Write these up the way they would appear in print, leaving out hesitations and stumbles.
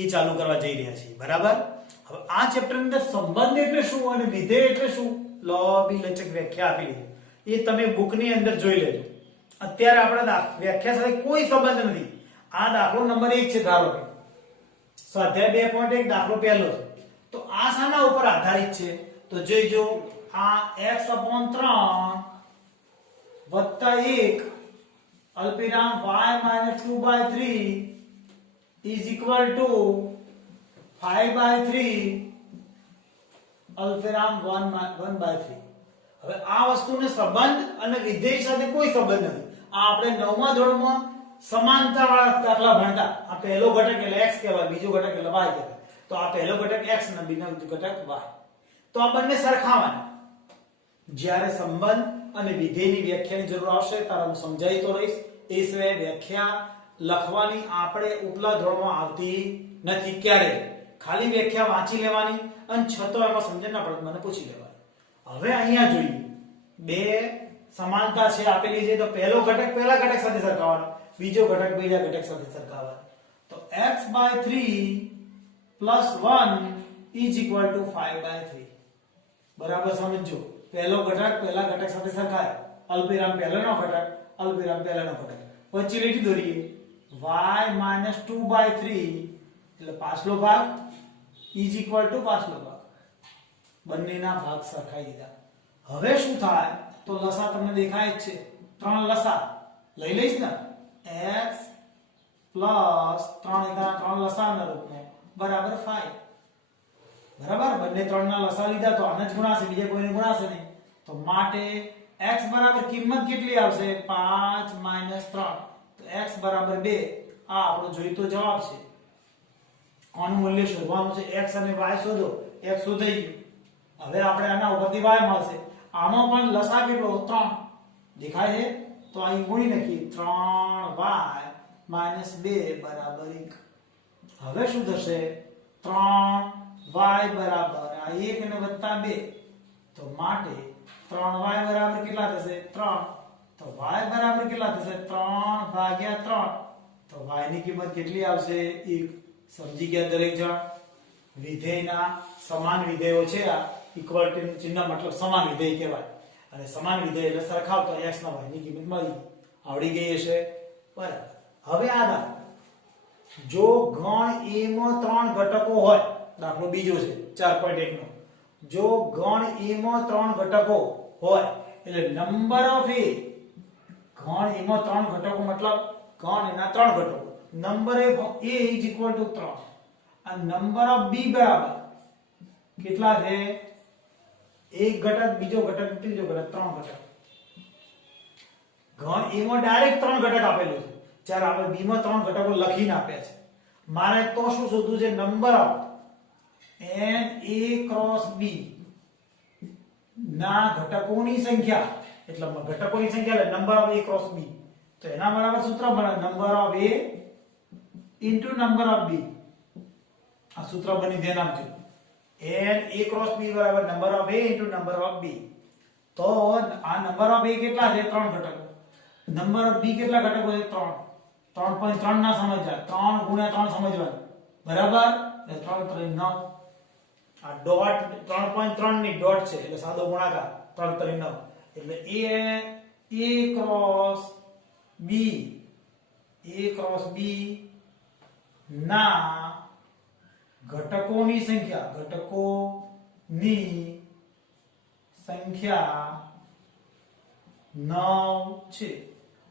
એ ચાલુ કરવા જઈ રહ્યા છીએ બરાબર। હવે આ ચેપ્ટર અંદર સંબંધ એટલે શું અને વિધેય એટલે શું લચક વ્યાખ્યા આપી છે એ તમે બુકની અંદર જોઈ લેજો। અત્યારે આપણા વ્યાખ્યા સાથે કોઈ સંબંધ નથી। આ દાખલો નંબર 1 છે ધારો કે સ્વાધ્યાય 2.1 દાખલો પહેલો છે તો આ શાના ઉપર આધારિત છે તો જોઈજો આ x/3 વત્તા 1 અલ્પવિરામ y - 2/3 is equal to 5/3 અલ્પવિરામ 1/3। હવે આ વસ્તુને સંબંધ અને વિધેય સાથે કોઈ સંબંધ નથી। આ આપણે 9મા ધોરણમાં સમાનતા વાળા દાખલા ભણતા। આ પહેલો ઘટક એટલે x કહેવાય, બીજો ઘટક એટલે y કહેવાય। તો આ પહેલો ઘટક x અને બીજો ઘટક y, તો આ બંને સરખાવાના। જ્યારે સંબંધ અને વિધેયની વ્યાખ્યાની જરૂર આવશે ત્યારે હું સમજાવી તો રહીશ। એ સિવાય વ્યાખ્યા લખવાની આપણે ઉપલા ધોરણમાં આવતી નથી ક્યારે। ખાલી વ્યાખ્યા વાંચી લેવાની અને છતો એમાં સમજણ ના પડે મને પૂછી લેવાની। હવે અહીંયા જોઈએ બે સમાનતા છે આપેલી છે તો પહેલો ઘટક પહેલા ઘટક સાથે સરખાવવાનો, બીજો ઘટક બીજા ઘટક સાથે સરખાવવાનો। તો x/3 + 1 = 5/3 બરાબર સમજો। પહેલો ઘટક પહેલા ઘટક સાથે સરખાય, અલ્પવિરામ પહેલાનો ઘટક અલ્પવિરામ પહેલાનો ઘટક, પછી લીટી દોરીએ y - 2/3 એટલે પાછલો ભાગ = પાછલો ભાગ, બંનેના ભાગ સરખાઈ દીધા। હવે શું થાય તો લસા તમને દેખાય જ છે, ત્રણ લસા લઈ લઈશ ને x + 3 * 3 લસાના રૂપમાં બરાબર 5 બરાબર। બંને ત્રણના લસા લીધા તો આને જ ગુણાશે, બીજા કોઈને ગુણાશે નહીં। તો માટે x બરાબર કિંમત કેટલી આવશે 5 - 3 તો x બરાબર 2। આ આપણો જોઈતો જવાબ છે। કોનું મૂલ્ય શોધવાનું છે x અને y શોધો। x શોધાઈ ગયું। હવે આપણે આના ઉપરથી y મળશે। આમાં પણ લસા કેટલો 3 દેખાય છે તો અહીં ગુણી નાખીએ 3y - 2 બરાબર 1। હવે શું થશે 3y બરાબર આ 1 અને વત્તા 2 તો માટે 3y બરાબર કેટલા થશે 3 તો y બરાબર કેટલા થશે 3/3 તો y ની કિંમત કેટલી આવશે 1। સમજી ગયા દરેક જણ? વિધેયના સમાન વિધેયો છે આ ઇક્વાલિટી નું ચિહ્ન મતલબ સમાન વિધેય કહેવાય અને સમાન વિધેય એટલે સરખાવતો x ના y ની કિંમત મળી આવડી ગઈ હશે બરાબર। હવે આ દાખલો જો ગણ a માં 3 ઘટકો હોય, દાખલો બીજો છે 4.1 નો, જો ગણ a માં 3 ઘટકો હોય એટલે નંબર ઓફ a, ગણ a માં 3 ઘટકો મતલબ ગણ એના 3 ઘટકો, નંબર ઓફ a = 3 અને નંબર ઓફ b બરાબર કેટલા છે એક ઘટક બીજો ઘટક ત્રીજો ઘટક 3 ઘટક। ગણ a માં ડાયરેક્ટ 3 ઘટક આપેલું છે, જ્યારે આપણે b માં 3 ઘટકો લખીને આપ્યા છે। મારે તો શું શોધવું છે number of n a cross b ના ઘટકોની સંખ્યા, એટલે ઘટકોની સંખ્યા એટલે number of a cross b। તો એના બરાબર સૂત્ર બને number of a into number of b। આ સૂત્ર બની ધ્યાન આપજો n a ક્રોસ b બરાબર number of a into number of b। તો આ નંબર ઓફ a કેટલા છે 3 ઘટકો, નંબર ઓફ b કેટલા ઘટકો છે 3, 3.3 ના સમજ્યા 3 * 3 સમજવાનું બરાબર એટલે 3 3 9। આ ડોટ 3.3 ની ડોટ છે એટલે સાદો ગુણાકાર 3 3 9 એટલે a ક્રોસ b ના ઘટકોની સંખ્યા 9 છે।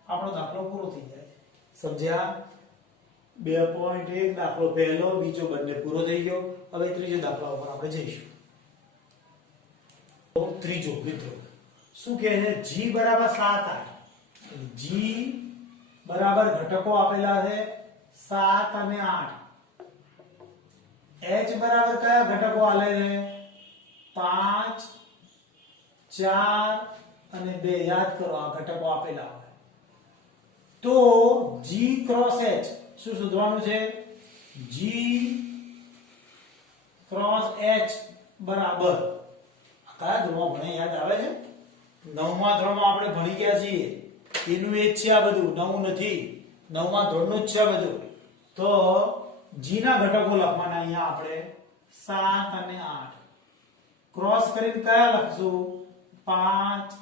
આપણો દાખલો પૂરો થઈ જાય। સમજ્યા? 2.1 દાખલો પહેલો બીજો બંને પૂરો થઈ ગયો। હવે ત્રીજો દાખલા ઉપર આપણે જઈશું। તો ત્રીજો મિત્રો શું કહે છે g બરાબર 7 8 g બરાબર ઘટકો આપેલા છે 7 અને 8। h બરાબર કયા ઘટકો આલે છે 5 4 અને 2 યાદ કરો આ ઘટકો આપેલા હોય તો g ક્રોસ h શું શોધવાનું છે g ક્રોસ h બરાબર કયા ધોરણમાં ભણે યાદ આવે છે 9મા ધોરણમાં આપણે ભણી ગયા છીએ એનું એ જ છે આ બધું નવું નથી 9મા ધોરણનું જ છે આ બધું। તો g ના ઘટકો લખવાના અહીંયા આપણે 7 અને 8 ક્રોસ કરીને કયા લખશું 5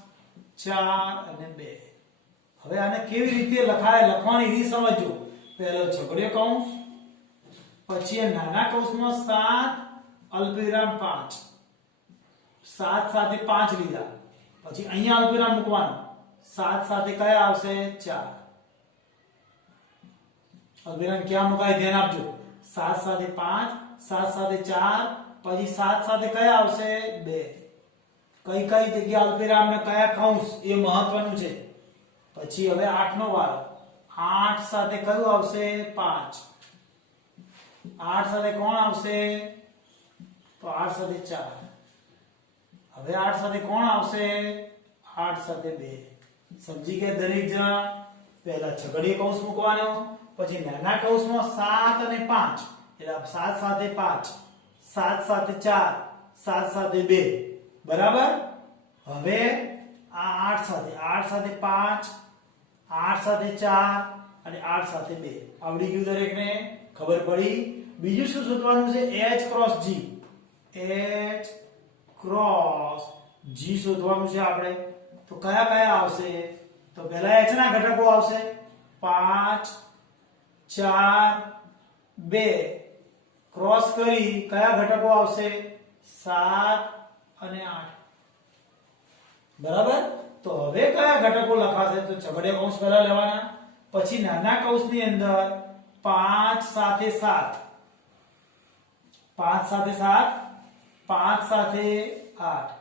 4 અને 2 હવે આને કેવી રીતે લખાય લખવાની રીત સમજો પહેલો છગડીયો કૌંસ પછી આ નાના કૌંસમાં 7 અલ્પવિરામ 5 7 સાથે 5 લીધા પછી અહીંયા અલ્પવિરામ મૂકવાનું 7 સાથે કયા આવશે 4 અલ્પવિરામ ક્યાં મુકાય ધ્યાન આપજો 7 સાથે 5 7 સાથે 4 પછી 7 સાથે કયા આવશે 2 કઈ કઈ જગ્યા અલ્પવિરામ ને કયા કૌંસ એ મહત્વનું છે પછી હવે 8 નો વારો 8 સાથે કયું આવશે 5 8 સાથે કોણ આવશે તો 8 સાથે 4 હવે 8 સાથે કોણ આવશે 8 સાથે 2 સમજી ગયા દરેક જણ પહેલા છગડીયો કૌંસ મૂકવાનો પછી નાના કૌંસમાં 7 અને 5 એટલે 7 સાથે 5 7 સાથે 4 7 સાથે 2 બરાબર હવે આ 8 સાથે 5 8 સાથે 4 અને 8 સાથે 2 આવડી ગયું દરેકને ખબર પડી બીજું શું શોધવાનું છે h cross g h cross g શોધવાનું છે આપણે તો કયા કયા આવશે તો પહેલા h ના ઘટકો આવશે 5 4 2 ક્રોસ કરી કયા ઘટકો આવશે 7 અને 8 બરાબર તો હવે કયા ઘટકો લખાશે તો છગડીયો કૌંસ પહેલા લેવાના પછી નાના કૌંસની અંદર 5 સાથે 7 5 સાથે 7 5 સાથે 8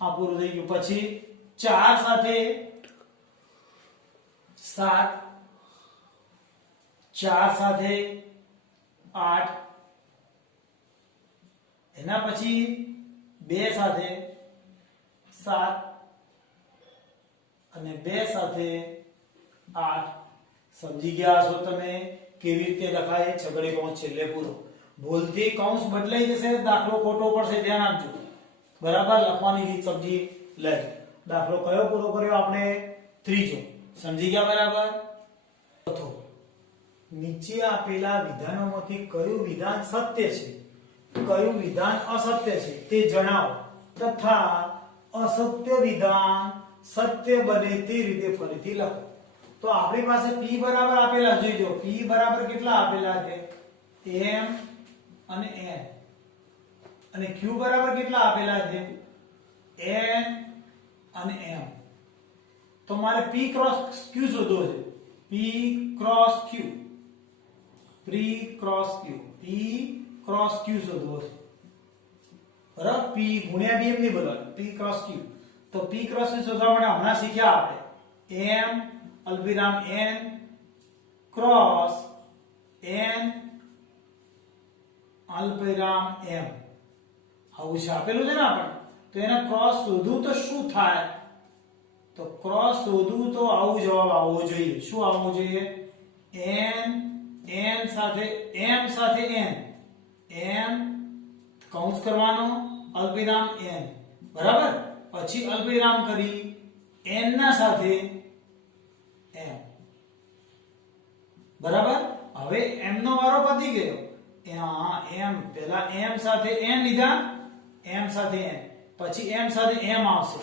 આ પૂરું થઈ ગયું પછી 4 સાથે 7 4 સાથે 8 એના પછી 2 સાથે 7 અને 2 સાથે 8 સમજી ગયા છો તમે કેવી રીતે લખાય છગડીયો કૌંસ છેલ્લે પૂરો ભૂલથી કૌંસ બદલાઈ જશે દાખલો ખોટો પડશે ધ્યાન આપજો બરાબર લખવાની રીત સમજી લેજો દાખલો કયો પૂરો કર્યો આપણે ત્રીજો સમજી ગયા બરાબર ચોથો નીચે આપેલા વિધાનોમાંથી કયું વિધાન સત્ય છે કયું વિધાન અસત્ય છે તે જણાવો તથા અસત્ય વિધાન સત્ય બને તે રીતે ફરીથી લખો તો આપણી પાસે p બરાબર આપેલા જોઈજો p બરાબર કેટલા આપેલા છે m અને n અને q બરાબર કેટલા આપેલા છે n અને m તો મારે p ક્રોસ q શોધવો છે p ક્રોસ q શોધવો છે બરાબર p ગુણ્યા b એમ નહીં બોલવાનું p ક્રોસ q તો p ક્રોસ q શોધવા માટે હમણાં શીખ્યા આપણે m અલ્પવિરામ n ક્રોસ n અલ્પવિરામ m આવું છે આપેલું છે ને આપણે તો એના ક્રોસ શોધવું તો શું થાય તો ક્રોસ શોધવું તો આવું જવાબ આવવો જોઈએ શું આવવું જોઈએ n સાથે m સાથે n m કૌંસ કરવાનો અલ્પવિરામ n બરાબર પછી અલ્પવિરામ કરી n ના સાથે m બરાબર હવે m નો વારો પતી ગયો m પહેલા m સાથે n લીધા m સાથે n પછી m સાથે m આવશે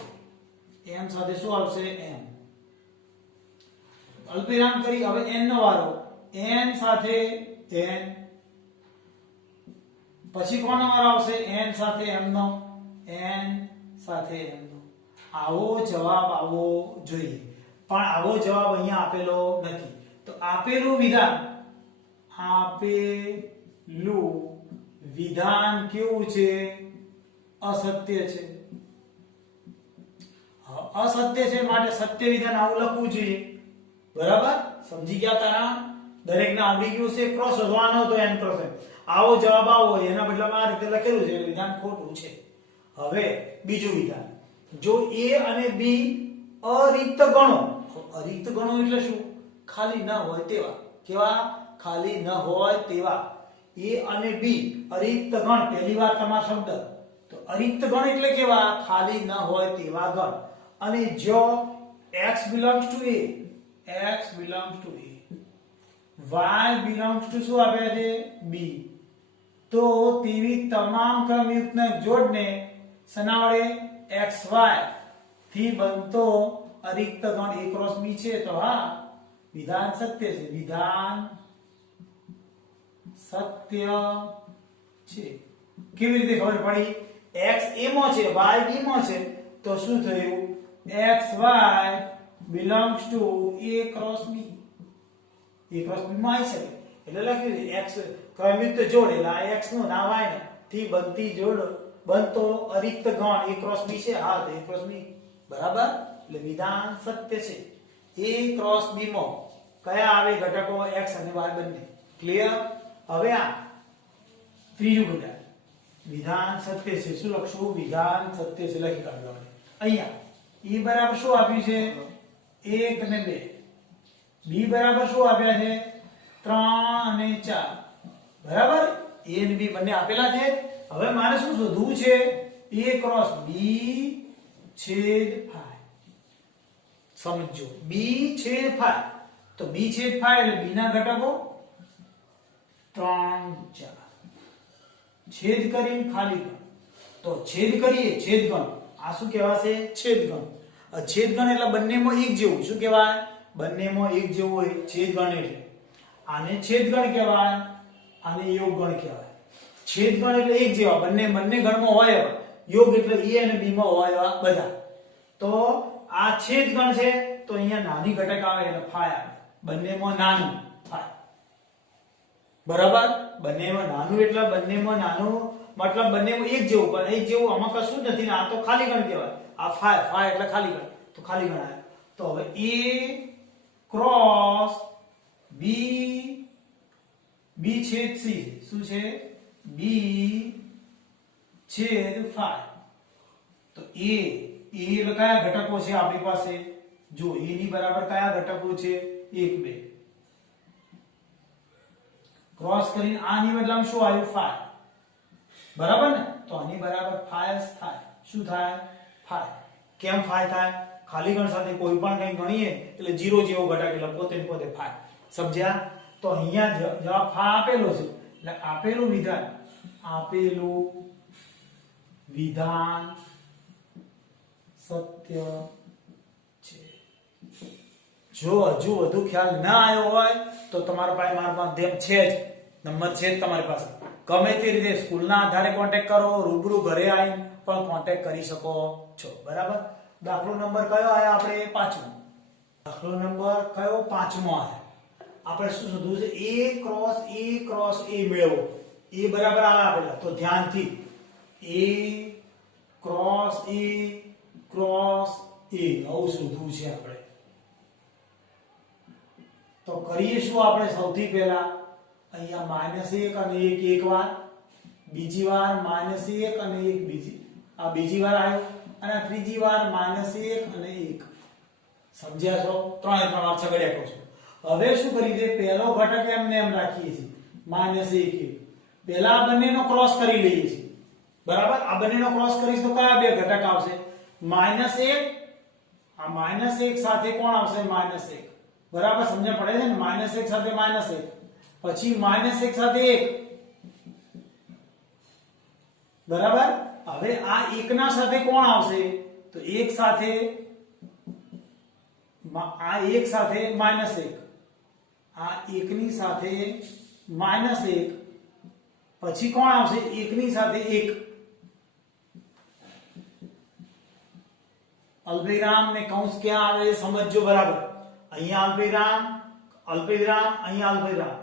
m સાથે શું આવશે m અલ્પવિરામ કરી હવે n નો વારો n સાથે n પછી કોનો વારો આવશે n સાથે m નો n સાથે m નો આવો જવાબ આવવો જોઈએ પણ આવો જવાબ અહીંયા આપેલો નથી તો આપેલું વિધાન કેવું છે અસત્ય છે અસત્ય છે માટે સત્ય વિધાન આવું લખવું જોઈએ બરાબર સમજી ગયા તારા દરેકને આવડી ગયું છે ક્રોસ શોધવાનો તો n ક્રોસ આવો જવાબ આવો એના બદલામાં આ રીતે લખેલું છે વિધાન ખોટું છે હવે બીજું વિધાન જો a અને b અરિક્ત ગણો એટલે શું ખાલી ન હોય તેવા કેવા ખાલી ન હોય તેવા a અને b અરિક્ત ગણ પહેલી વાર તમારો શબ્દ તો અરિક્ત ગણ એટલે કેવા ખાલી ન હોય તેવા ગણ અને જો x belongs to a y belongs to શું આપ્યા છે b. તો તેવી તમામ ક્રમયુક્તના જોડને શેના વડે xy થી બનતો અરિક્ત ગણ a ક્રોસ b છે. તો હા, વિધાન સત્ય છે. વિધાન સત્ય છે. કેવી રીતે ખબર પડી? x a માં છે, y b માં છે, તો શું થયું? xy belongs to a cross b. a cross b માં આવી શકે. એટલે લખ્યું x ક્રમયુક્ત જોડ એટલે આ x નું ના y નું થી બનતી જોડ બનતો અરિક્ત ગણ a cross b છે. હા, તો a cross b બરાબર. એટલે વિધાન સત્ય છે. a cross b માં કયા આવે ઘટકો x અને y બંને? ક્લિયર? હવે આ ત્રીજું ઘટક વિધાન સત્ય છે. શું લખશું? વિધાન સત્ય છે લખી કાઢો. અહીંયા e બરાબર શું આપ્યું છે? 1 અને 2. b બરાબર શું આપ્યા છે? 3 અને 4. બરાબર? a અને b બંને આપેલા છે. હવે મારે શું શોધવું છે? a ક્રોસ b છેદ 5. સમજો, b છેદ 5. તો b છેદ 5 એટલે b ના ઘટકો 3 4. છેદ કરીને ખાલી ગણ. તો છેદ કરીએ છેદગણ. આ શું કહેવાશે? છેદગણ. છેદગણ એટલે બંનેમાં એક જેવું. શું કહેવાય? બંનેમાં એક જેવું હોય છેદગણ એટલે. આને છેદગણ કહેવાય, આને યોગગણ કહેવાય. છેદગણ એટલે એક જેવા, બંને ગણમાં હોય એવા. યોગ એટલે a અને b માં હોય એવા બધા. તો આ છેદગણ છે, તો અહીંયા નાની ઘટક આવે એટલે 5 આવે. બંનેમાં નાનું 5. બરાબર? બંનેમાં નાનું એટલે બંનેમાં નાનું મતલબ બંનેમાં એક જેવું, પણ એક જેવું આમાં કશું જ નથી ને. આ તો ખાલી ગણ કહેવાય. આ 5 એટલે ખાલી ગણ, તો ખાલી ગણ આવે. તો હવે a ક્રોસ b છેદ c શું છે? b છેદ 5. તો a એટલે કયા ઘટકો છે આપણી પાસે? જો a ની બરાબર કયા ઘટકો છે? 1 2. ક્રોસ કરીને આની બદલામાં શું આવ્યું? 5. બરાબર ને? તો આની બરાબર 5 થાય. શું થાય? 5. કેમ 5 થાય? ખાલી ગણ સાથે કોઈ પણ કંઈ ગણીએ એટલે 0 જેવો ઘટક એટલે પોતે 5. સમજ્યા? તો અહીંયા જવાબ 5 આપેલો છે. એટલે આપેલું વિધાન સત્ય છે. જો હજુ વધુ ખ્યાલ ના આવ્યો હોય તો તમારા પાસે મારા પાસે છે જ નંબર છે જ તમારી પાસે. ગમે તે રીતે સ્કૂલના આધારે કોન્ટેક્ટ કરો, રૂબરૂ ઘરે આવીને પણ કોન્ટેક્ટ કરી શકો છો. બરાબર? દાખલો નંબર કયો આયા આપણે? 5મો. દાખલો નંબર કયો? 5મો આયા. આપણે શું શોધવું છે? a ક્રોસ a મેળવો. a બરાબર આપેલા, તો ધ્યાનથી a ક્રોસ a આવું શોધવું છે આપણે. તો કરીએ શું આપણે? સૌથી પહેલા અહીંયા -1 અને 1 એક વાર, બીજી વાર -1 અને 1 બીજી વાર આવ્યો, અને ત્રીજી વાર -1 અને 1. સમજ્યા છો? 3 વાર છગડ્યા કહું છું. હવે શું કરી દે? પહેલો ઘટક એમને એમ રાખીએ છીએ -1 1. પહેલા આ બંનેનો ક્રોસ કરી લઈએ છીએ. બરાબર? આ બંનેનો ક્રોસ કરીશ તો કયા બે ઘટક આવશે? -1. આ -1 સાથે કોણ આવશે? -1. બરાબર? સમજણ પડે છે ને? -1 સાથે -1, પછી -1 સાથે 1. બરાબર? હવે આ 1 ના સાથે કોણ આવશે? તો 1 સાથે આ 1 સાથે -1, આ 1 ની સાથે -1, પછી કોણ આવશે? 1 ની સાથે 1. અલ્પવિરામ ને કૌંસ ક્યાં આવે સમજજો. બરાબર? અહીંયા અલ્પવિરામ, અહીંયા અલ્પવિરામ.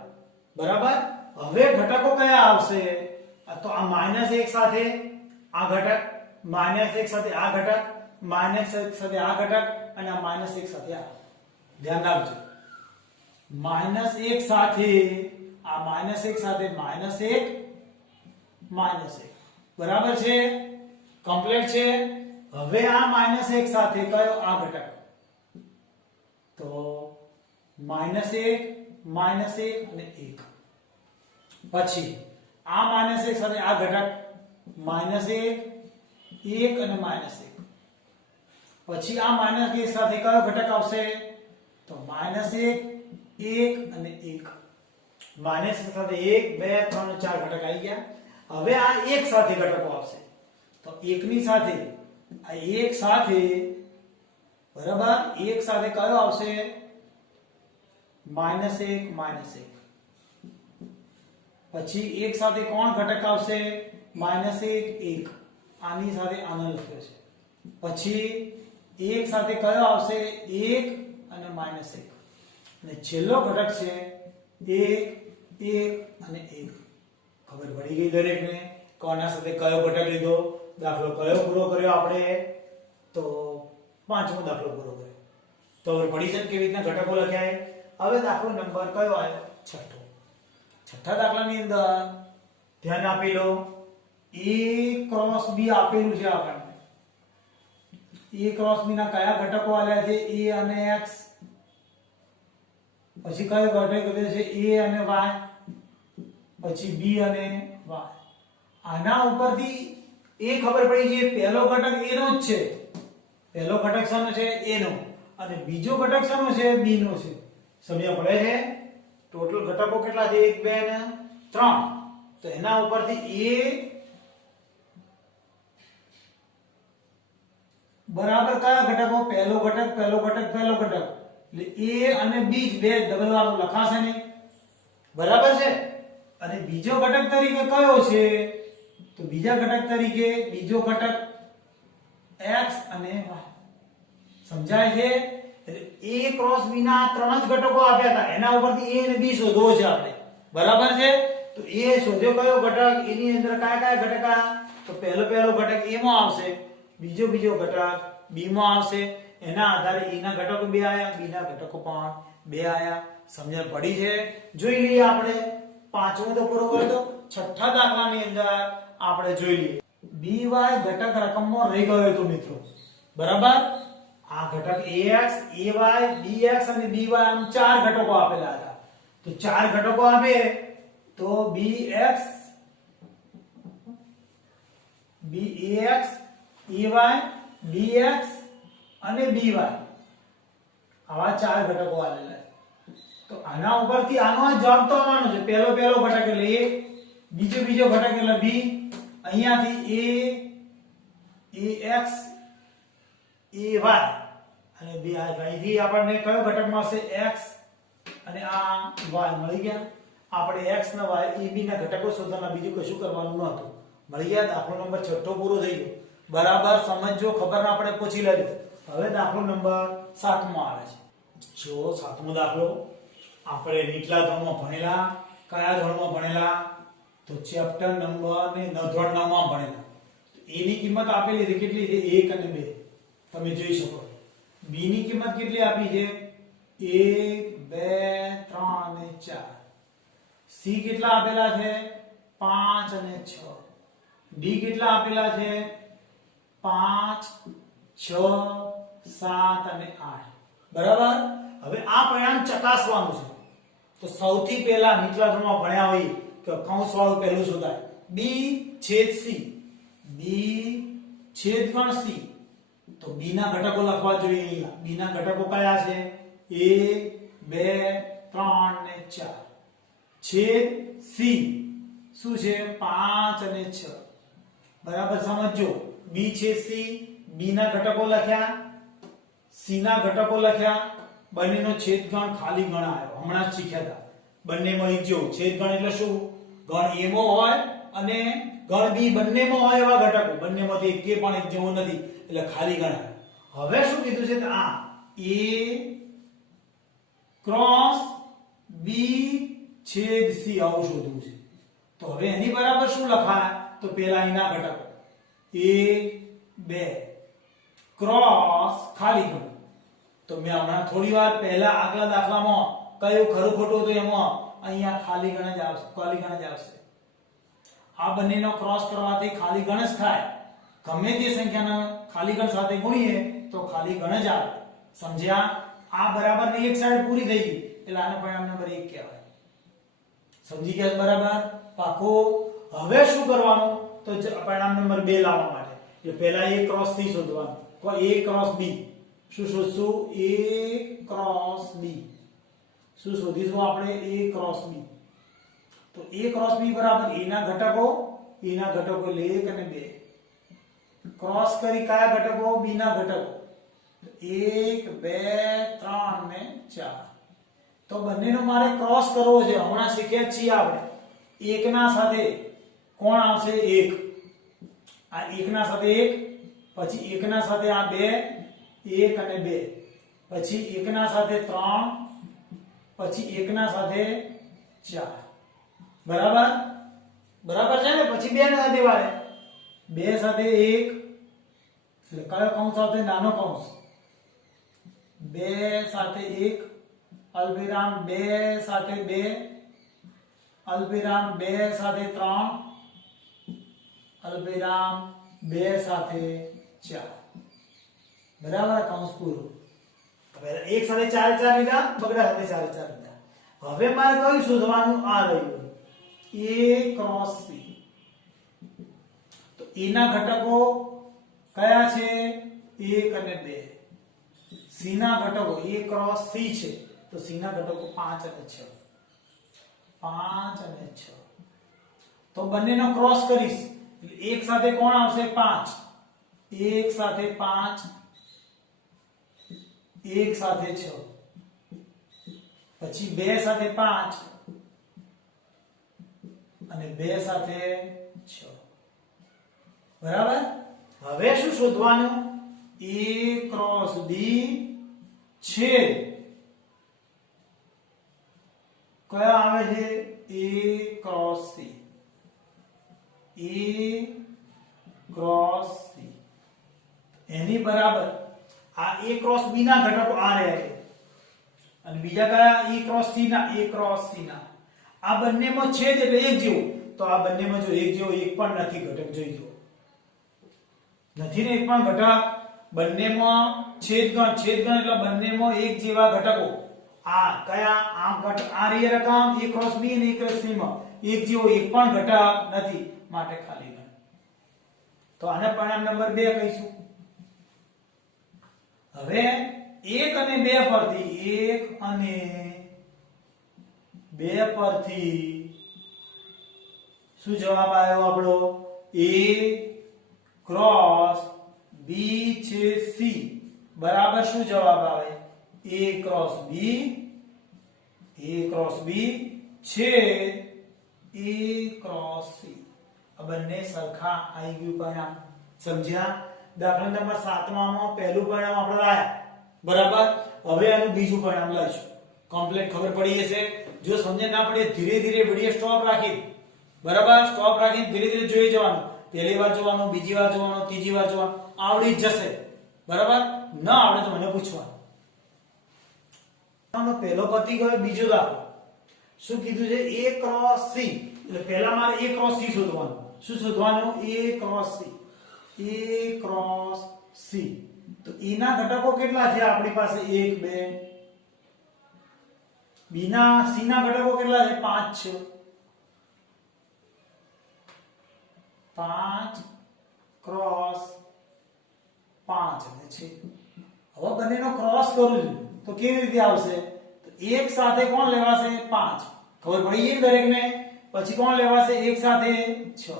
બરાબર? હવે ઘટકો કયા આવશે? તો આ -1 સાથે આ ઘટક, -1 સાથે આ ઘટક, -1 સાથે આ ઘટક, અને આ -1 સાથે આ. ધ્યાન રાખજો. -1 સાથે આ -1 સાથે -1. બરાબર છે? કમ્પ્લીટ છે? હવે આ -1 સાથે કયો? આ ઘટક. તો -1 અને 1. પછી આ -1 સાથે આ ઘટક -1 અને -1. પછી આ -1 સાથે કયો ઘટક આવશે? તો -1 અને 1. માઇનસ સાથે 1 2 3 4 ઘટક આવી ગયા। હવે આ એક સાથે ઘટકો આવશે, તો એકની સાથે આ એક સાથે બરાબર એક સાથે કયો આવશે? -1 પછી એક સાથે કોણ ઘટક આવશે? -1 1 આની સાથે આનો લખ્યો છે। પછી એક સાથે કયો આવશે? 1 અને -1 અને છેલ્લો ઘટક છે 1 1 અને 1। ખબર પડી ગઈ દરેકને કોના સાથે કયો ઘટક લીધો? દાખલો કયો પૂરો કર્યો આપણે? તો પાંચમો દાખલો પૂરો કર્યો। તો હવે પડી છે કેવી રીતના ઘટકો લખ્યા? હવે દાખલો નંબર કયો આવ્યો? છઠ્ઠો। છઠ્ઠા દાખલાની અંદર ધ્યાન આપી લો, a ક્રોસ b આપેલું છે આપણને। a ક્રોસ b ના કયા ઘટકો આલ્યા છે? a અને x। પછી કયો ઘટક આલ્યો છે? a અને y। પછી b અને y। આના ઉપરથી એ ખબર પડી છે પહેલો ઘટક a નો જ છે। પહેલો ઘટક શાનો છે? a નો, અને બીજો ઘટક શાનો છે? b નો છે। સમજ પડે છે? ટોટલ ઘટકો કેટલા છે? 1 2 અને 3। તો એના ઉપરથી a બરાબર કયા ઘટકો? પહેલો ઘટક પહેલો ઘટક પહેલો ઘટક, એટલે a અને b બે ડબલ વાળું લખાશે નહીં, બરાબર છે? અને બીજો ઘટક તરીકે કયો છે? તો બીજા ઘટક તરીકે બીજો ઘટક x અને y। સમજાય છે? એટલે a ક્રોસ b ના ત્રણ જ ઘટકો આપ્યા હતા, એના ઉપરથી a અને b શોધવો છે આપણે, બરાબર છે? તો a શોધ્યો કયો ઘટક? એની અંદર કયા કયા ઘટક આયા? તો પહેલો ઘટક a માં આવશે, બીજો ઘટક b માં આવશે। એના આધારે a ના ઘટકો બે આયા, b ના ઘટકો પણ બે આયા। સમજણ પડી છે? જોઈ લઈએ આપણે પાંચમો તો પૂરો કરી દો। છઠ્ઠા દાખલાની અંદર આપણે જોઈ લઈએ by ઘટક રકમમાં રહી ગયો હતો મિત્રો, બરાબર? આ ઘટક ax ay bx અને by આમ ચાર ઘટકો આપેલા હતા। તો ચાર ઘટકો આપે તો bx bax ay bx અને by આવા ચાર ઘટકો આલેલા છે। તો આના ઉપરથી આનો જવાબ તો આવવાનો છે। પહેલો ઘટક એટલે a, બીજો ઘટક એટલે b, અહીંયાથી ax ay અને b અહીંથી આપણને કયો ઘટક મળશે? x અને આ y મળી ગયા। આપણે x ને y એ b ના ઘટકો શોધવાના, બીજું કશું કરવાનું નહોતું। મળી ગયા। દાખલો નંબર 6 પૂરો થઈ ગયો, બરાબર? સમજો, ખબર ના પડે પૂછી લેજો। હવે દાખલો નંબર 7મો આવે છે। જો 7મો દાખલો આપણે નીચલા ધોરણમાં ભણેલા, કયા ધોરણમાં ભણેલા? તો ચેપ્ટર નંબર ને ધોરણ 9 માં ભણેલા। a ની કિંમત આપેલી છે કેટલી છે? 1 અને 2, તમે જોઈ શકો। b ની કિંમત કેટલી આપી છે? 1 2 3 અને 4। c કેટલા આપેલા છે? 5 અને 6। d કેટલા આપેલા છે? 5 6 7 અને 8, બરાબર? હવે આ પરિણામ ચકાસવાનું છે। તો સૌથી પહેલા નીચલા ધોરણમાં ભણ્યા હોય કે કૌંસ વાળું પહેલું શોધાય, b છેદ c, b છેદગણ c। તો b ના ઘટકો લખવા જોઈએ। b ના ઘટકો કયા છે? 1 2 3 અને 4 છેદ c શું છે? 5 અને 6, બરાબર? સમજો, b છેદ c, b ના ઘટકો લખ્યા, c ના ઘટકો લખ્યા, બંનેનો છેદગણ ખાલી ગણ આવ્યો, હમણાં જ શીખ્યા હતા। બંનેમાં એક જેવું છેદગણ એટલે શું? ગણ a માં હોય અને ગણ b બંનેમાં હોય એવા ઘટકો, બંનેમાંથી એકે પણ એક જેવો નથી એટલે ખાલી ગણ આવ્યો। હવે શું કીધું છે? આ a ક્રોસ b છેદ c આવું શોધવું છે। તો હવે એની બરાબર શું લખાય? તો પેલા એના ઘટકો 1 2 ક્રોસ ખાલી ગણ। તો મેં હમણાં થોડી વાર પહેલા આગલા દાખલામાં કયું ખરું ખોટું હતું એમાં અહીંયા ખાલી ગણ જ આવશે। આ બંનેનો ક્રોસ કરવાથી ખાલી ગણ જ થાય। ગમે તે સંખ્યાને ખાલી ગણ સાથે ગુણીએ તો ખાલી ગણ જ આવે। સમજ્યા? આ બરાબર ની એક સાઈડ પૂરી થઈ ગઈ એટલે આનો પરિણામ નંબર 1 કહેવાય। સમજી ગયા? બરાબર? પાકું? હવે શું કરવાનું? તો પરિણામ નંબર 2 લાવવા માટે એટલે પહેલા a ક્રોસ c શોધવાનું। તો a ક્રોસ b શું શોધશું? a ક્રોસ b શું શોધીશું આપણે? a cross b। તો a ક્રોસ b બરાબર a ના ઘટકો એટલે 1 અને 2 ક્રોસ કરી કયા ઘટકો b ના ઘટકો 1 2 3 ને 4 તો બંનેનો મારે ક્રોસ કરવો છે હમણાં શીખ્યા છીએ આપણે 1 ના સાથે કોણ આવશે 1 આ 1 ના સાથે 1 પછી 1 ના સાથે આ 2 1 અને 2 પછી 1 ના સાથે 3 પછી 1 ના સાથે 4 બરાબર બરાબર છે ને પછી 2 ના સાથે વારે 2 સાથે 1 એટલે કયો કૌંસ આવશે નાનો કૌંસ 2 સાથે 1 અલ્પવિરામ 2 સાથે 2 અલ્પવિરામ 2 સાથે 3 અલ્પવિરામ 2 સાથે 4 બરાબર કૌંસ પૂરો હવે એક સાથે 4 4 લીધા બગડા સાથે 4 4 લીધા હવે મારે કયું શોધવાનું આ રહ્યું a ક્રોસ c તો a ના ઘટકો કયા છે 1 અને 2 c ના ઘટકો a ક્રોસ c છે તો c ના ઘટકો 5 અને 6 5 અને 6 તો બંનેનો ક્રોસ કરીશ એટલે એક સાથે કોણ આવશે 5 એક સાથે 5 એક સાથે 6 પછી 2 સાથે 5 અને 2 સાથે 6 બરાબર હવે શું શોધવાનું a ક્રોસ b છે કયા આવે છે a cross c a cross c એની બરાબર આ a ક્રોસ b ના ઘટકો આ રહ્યા છે અને બીજા કયા a ક્રોસ c ના આ બંનેમાં છેદ એટલે એક જેવો તો આ બંનેમાં જો એક જેવો એક પણ નથી ઘટક જોઈ જો નથી ને એક પણ ઘટક બંનેમાં છેદગણ એટલે બંનેમાં એક જેવા ઘટકો આ કયા આ ઘટક આ રી રકમ a ક્રોસ b અને a ક્રોસ c માં એક જેવો એક પણ ઘટક નથી માટે ખાલી ગણ તો આને પરિણામ નંબર 2 કહીશું હવે 1 અને 2 પરથી 1 અને 2 પરથી શું જવાબ આવ્યો આપણો a ક્રોસ b છે c બરાબર શું જવાબ આવે a ક્રોસ b છે a ક્રોસ c આ બંને સરખા આવી ગયું પરિણામ સમજ્યા દાખલા નંબર 7 માં પહેલું પરિણામ આપણે લાયા બરાબર હવે આનું બીજું પરિણામ લાવીશું કમ્પ્લીટ ખબર પડી જશે જો સમજણ ના પડે ધીરે ધીરે વિડિયો સ્ટોપ રાખી બરાબર સ્ટોપ રાખી ધીરે ધીરે જોઈ જવાનું પહેલી વાર જોવાનું બીજી વાર જોવાનું ત્રીજી વાર જોવાનું આવડી જશે બરાબર ન આવડે તો મને પૂછવાનું આનો પહેલો પતી ગયો બીજો દાખલો શું કીધું છે a ક્રોસ c એટલે પહેલા મારે a ક્રોસ c શોધવાનું શું શોધવાનું a ક્રોસ c તો e ના ઘટકો કેટલા છે આપણી પાસે 1 2 b ના c ના ઘટકો કેટલા છે 5 છે 5 ક્રોસ 5 અને છે હવે બંનેનો ક્રોસ કરું છું તો કેવી રીતે આવશે તો એક સાથે કોણ લેવાશે 5 ખબર પડી ગઈ દરેકને પછી કોણ લેવાશે એક સાથે 6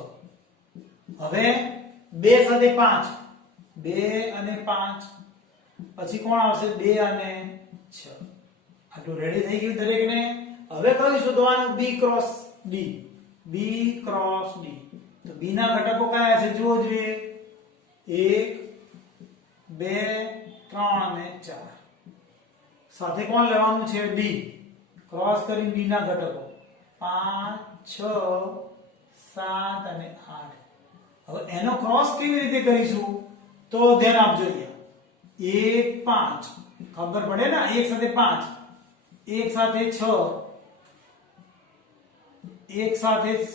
હવે 2 સાથે 5 2 અને 5 પછી કોણ આવશે 2 અને 6 આટલું રેડી થઈ ગયું દરેકને હવે કયું શોધવાનું b ક્રોસ d તો b ના ઘટકો કયા છે જુઓ જોઈએ 1 2 3 અને 4 સાથે કોણ લેવાનું છે d ક્રોસ કરી b ના ઘટકો 5 6 7 અને 8 હવે એનો ક્રોસ કેવી રીતે કરીશું તો ધ્યાન આપજો અહીંયા 1 5 ખબર પડે ને એક સાથે 5 એક સાથે 6 એક સાથે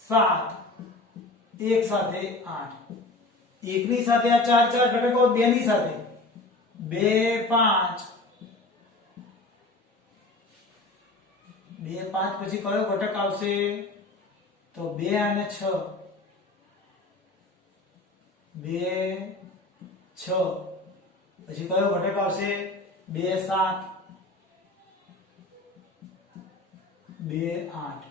7 એક સાથે 8 એકની સાથે આ 4 4 ઘટકો બે ની સાથે 2 5 2 5 પછી કયો ઘટક આવશે તો 2 અને 6 2 6 પછી કયો ઘટક આવશે 2 7 2 8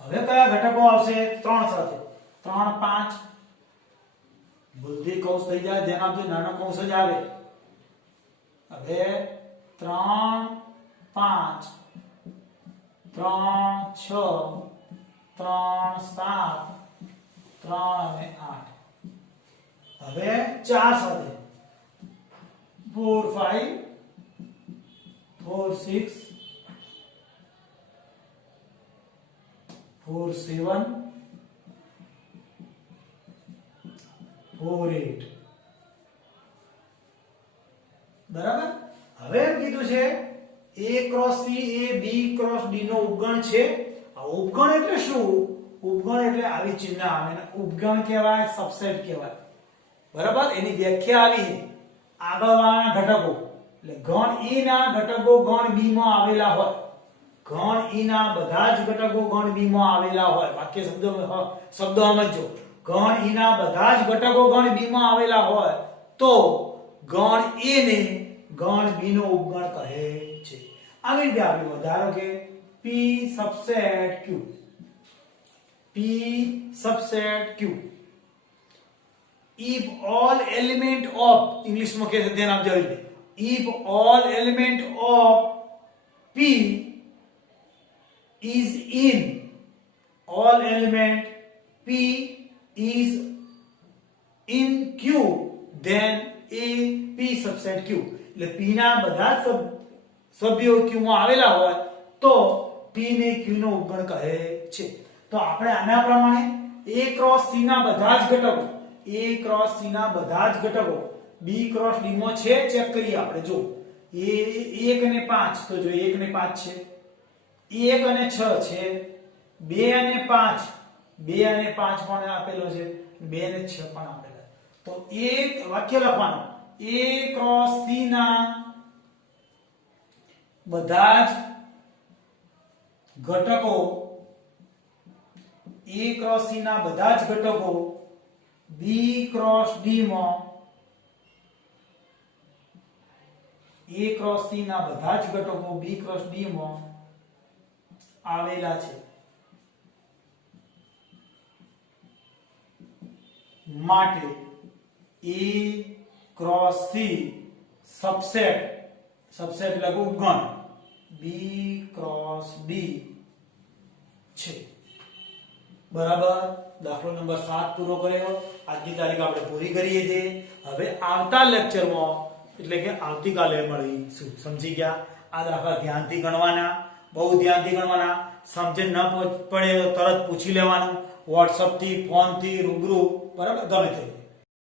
હવે કયા ઘટકો આવશે 3 સાથે 3 5 ભૂલથી કૌંસ થઈ જાય જેનાથી નાનો કૌંસ જ આવે હવે 3 5 3 6 3 7 3 અને 8 હવે 4 સાથે 4 5 4 6 4 7 4 8 બરાબર હવે એમ કીધું છે a cross c A b cross d નો ઉપગણ છે આ ઉપગણ એટલે શું ઉપગણ એટલે આવી ચિહ્ન આવે ને ઉપગણ કહેવાય સબસેટ કહેવાય બરાબર એની વ્યાખ્યા આવી છે આગળવાળા ઘટકો એટલે ગણ e ના ઘટકો ગણ b માં આવેલા હોય ગણ e ના બધા જ ઘટકો ગણ b માં આવેલા હોય વાક્ય શબ્દો સમજો ગણ e ના બધા જ ઘટકો ગણ b માં આવેલા હોય તો ગણ a ને ગણ b નો ઉપગણ કહે છે આવી રીતે આપણે ધારો કે p subset q p subset q if all element of english માં કે ધ્યાન આપજો if all element of p is in all element p is in q then a p subset q એટલે p ના બધા સભ્યો q માં આવેલા હોય તો p ને q નો ઉપગણ કહે છે તો આપણે આના પ્રમાણે a ક્રોસ c ના બધા જ ઘટકો a ક્રોસ c ના બધા જ ઘટકો b ક્રોસ d માં છે ચેક કરીએ આપણે જો a 1 અને 5 તો જો 1 અને 5 છે 1 અને 6 છે 2 અને 5 2 અને 5 પણ આપેલો છે 2 અને 6 પણ આપેલા તો એક વાક્ય લખવાનું a ક્રોસ c ના બધા જ ઘટકો a ક્રોસ c ના બધા જ ઘટકો b ક્રોસ d માં a ક્રોસ c ના બધા જ ઘટકો b ક્રોસ d માં આવેલા છે માટે a ક્રોસ c સબસેટ એટલે ઉપગણ b ક્રોસ d છે બરાબર દાખલો નંબર 7 પૂરો કર્યો આજની તારીખ આપણે પૂરી કરીએ છીએ હવે આવતા લેક્ચરમાં એટલે કે આવતીકાલે મળીશું સમજી ગયા આ દાખલા ધ્યાનથી ગણવાના બહુ ધ્યાનથી ગણવાના સમજ ન પડે તો તરત પૂછી લેવાનું WhatsApp થી ફોન થી રૂબરૂ બરાબર ગમે તે